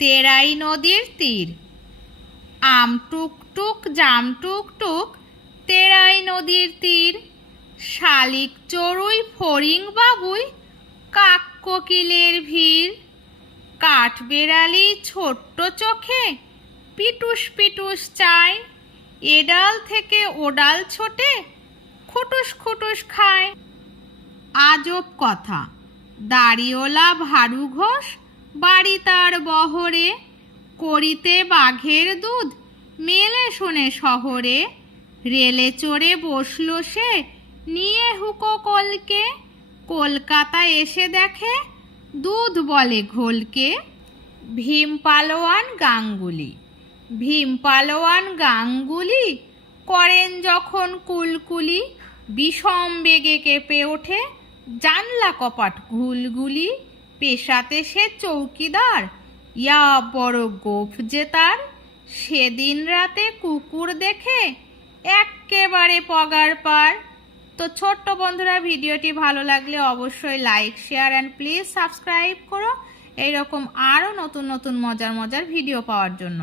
তেরাই নদীর তীর। আম টুকটুক, জাম টুকটুক, তেরাই নদীর তীর। শালিক চড়ুই, ফড়িং বাবুই, কাক কোকিলের ভিড়। কাঠবেড়ালি ছোট্ট চোখে, পিটুস পিটুস চায়। এডাল থেকে ওডাল ছোটে, খুটুস খুটুস খায়। আজব কথা দাড়িওলা ভারু ঘোষ বাড়ি তার বহরে, করিতে বাঘের দুধ, মেলে শোনে শহরে। রেলে চড়ে বসল সে, নিয়ে হুকো কলকে। কলকাতা এসে দেখে, দুধ বলে ঘোলকে। ভীম পালোয়ান গাঙ্গুলি, ভীম পালোয়ান গাঙ্গুলি, করেন যখন কুলকুলি। বিষম বেগে কেঁপে ওঠে, জানলা কপাট ঘুলগুলি। পেশাতে সে চৌকিদার। ইয়া বড় গোফ যে তার। সেদিন রাতে কুকুর দেখে একেবারে পগার পার। তো ছোট্ট বন্ধুরা, ভিডিওটি ভালো লাগলে অবশ্যই like, share and please subscribe করো। এইরকম আরও নতুন নতুন, মজার মজার ভিডিও পাওয়ার জন্য।